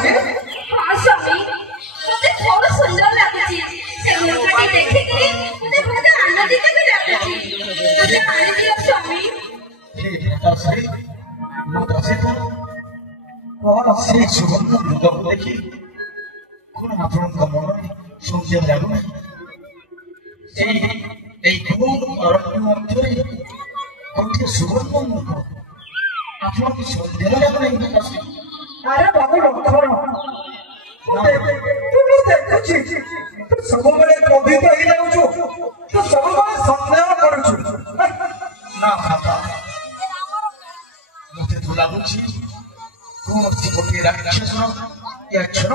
ଲାଗୁଛି? हाँ स्वामी मुझे बहुत सुंदर लगुची से मुर्गाटी देखिकरी मुझे बहुत आनंदित भी लगुची मुझे आनी दियो स्वामी सही मुझे तो कौन से सुगंध मृग देखी कौन आपनका मन सुंदर लागुना এই ঘোর অরণ্য মধ্যে কোটি সুগন্ধ মৃগ আপনার কি সুন্দর লাগুনা আরে বাবু লক্ষণ তুমি দেখুছি তু ସବୁବେଳେ କ୍ରୋଧିତ ହେଇଯାଉଛୁ ତୁ ସବୁବେଳେ ସନ୍ଦେହ କରୁଛୁ ନା ବାପା ମୋତେ ତ ଲାଗୁଛି କୌଣସି ଗୋଟିଏ ରାକ୍ଷସର ୟା କ୍ଷଣ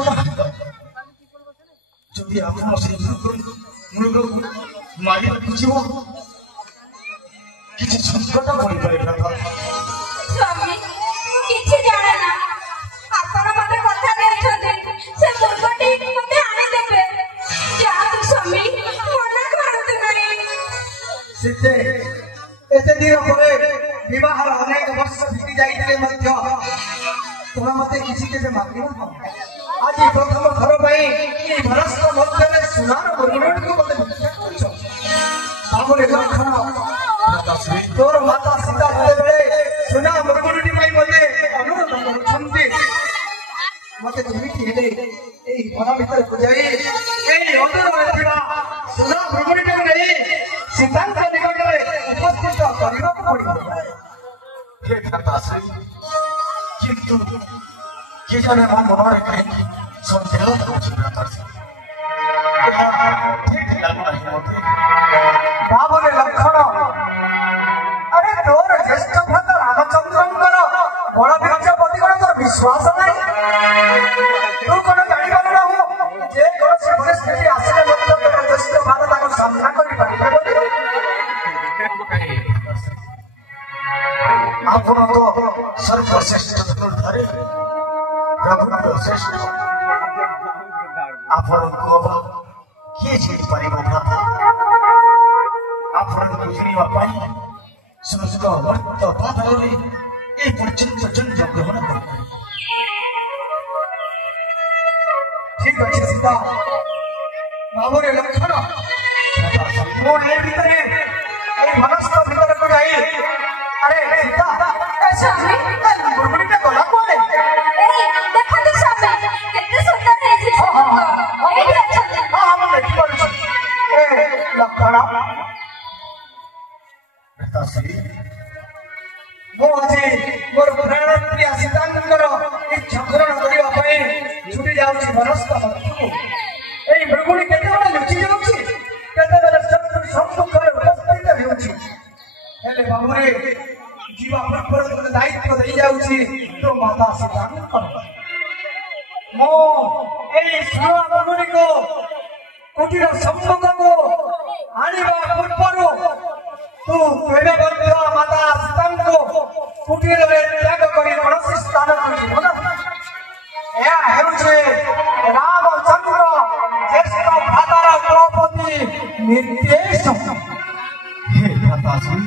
ଯଦି ଆପଣ ସେଇ ମୃଗକୁ ମାରି ରଖିଯିବ କିଛି ସଂକଟ ପଡ଼ିପାରେ ବାପା स्वामी किछि जाने ना आपण मते कथा देछते से मुर्गाटी मते आनी देबे जा तू स्वामी मना करत नहीं सीते एते दिन परे विवाहर अनेक वर्ष बीती जाइतिले मध्य तुम मते किसी के मांगिनो आज प्रथम थर पई ई भरस्त मध्यरे सुनार मुर्गटी को मते भिक्षा करछो हमरे लक्षण तोर माता सीता बेले सुना मुर्गटी पई मते अनुरोध करछंती मते जेमिति हेले एई घर भीतर को जाई एई अंदर थिबा सुना मुर्गटी को नहीं सीतांत निकटरे उपस्थित करबा पड़िबो हे दासी किंतु के जाने मन मनरे कहीं संदेह होछि दासी ठीक लागु नहीं मते बाबरे लक्षण अरे तोर ज्येष्ठ भ्राता रामचंद्रंकर बड़ वीर्य प्रतिगण तोर विश्वास नहीं तू कोन जानि पारु ना जे कोनसी परिस्थिति आसले मत तोर ज्येष्ठ भ्राता ताको सामना करि पारिबे आपण तो सर्वश्रेष्ठ धनुर्धारी रघुनाथ श्रेष्ठ आपण को किए जीत पारिबो भ्राता आपण को जीवा पाई समस्त वर्त पादरे ए पर्यंत जन्म ग्रहण कर ठीक अछि सीता बाबरे लक्षण वो ए भीतरे ए मनस्थ भीतर को जाई अरे सीता ऐसा मुर्गटी का गला कोले ए देखो तो स्वामी कितने सुंदर है जी ए अच्छा हां हम देखि पारु ए लक्षण दासी मो आज मोर प्राणप्रिय सीतांकर इच्छा पूर्ण करबा पई छुटी जाउछि वनस्थ मध्यକୁ एई मृगुणी केतेबेले लुचि जाउछि केतेबेले शत्रु सम्मुखरे उपस्थित हेउछि हेले बाबुरे जीवा पर दायित्व देई जाउछि तो माता सीतांकर मो एई सुवा मृगुणी को कुटीर सम्मुखको आनिबा पूର୍ବରୁ तू केबे बंधु माता सीतांको कुटीर में त्याग करी कौनसी स्थान को जीव ना या हेउछे रामचंद्र ज्येष्ठ भ्रातार द्रौपदी निर्देश हे भ्राताश्री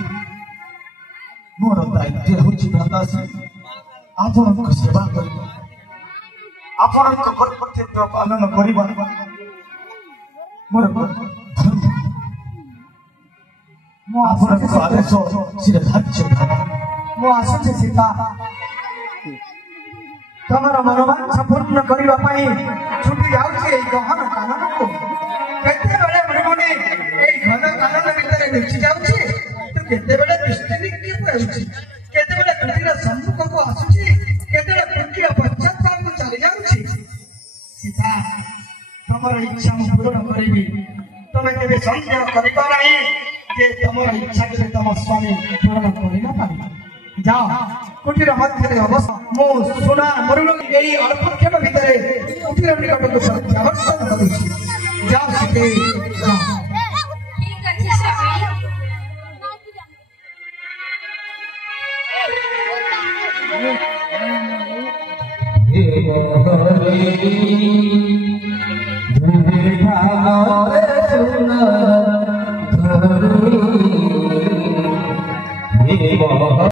मोर दायित्व होछि भ्राताश्री आपनक सेवा करिबा आपनक कर्तव्य पालन करिबा मोर धर्म मो आपनक आदेश सिरे धार्य मो आसुचे सीता तमर मनोवांछा पूर्ण करबा पई छुटी जाउछि ए गहन कानन को केते बेले मृगुणी ए घन कानन भितर लुचि जाउछि तो केते बेले दृष्टि के पहुंची केते बेले कुटीर सम्मुख को आसुछि केते बेले कुटीर पश्चात को चली जाउछि सीता तमर इच्छा पूर्ण करिबी तमे केबे संदेह करिबा नाही जे तमर इच्छा के तम स्वामी पूर्ण करि ना पाबी जाओ कुटीर मध्य अवस्था मो सुना मरुण यही अल्पक्षण भितर कुटीर निकट को प्रवर्तन करुछि जाओ सीते जाओ ठीक अछि स्वामी हे मोहरे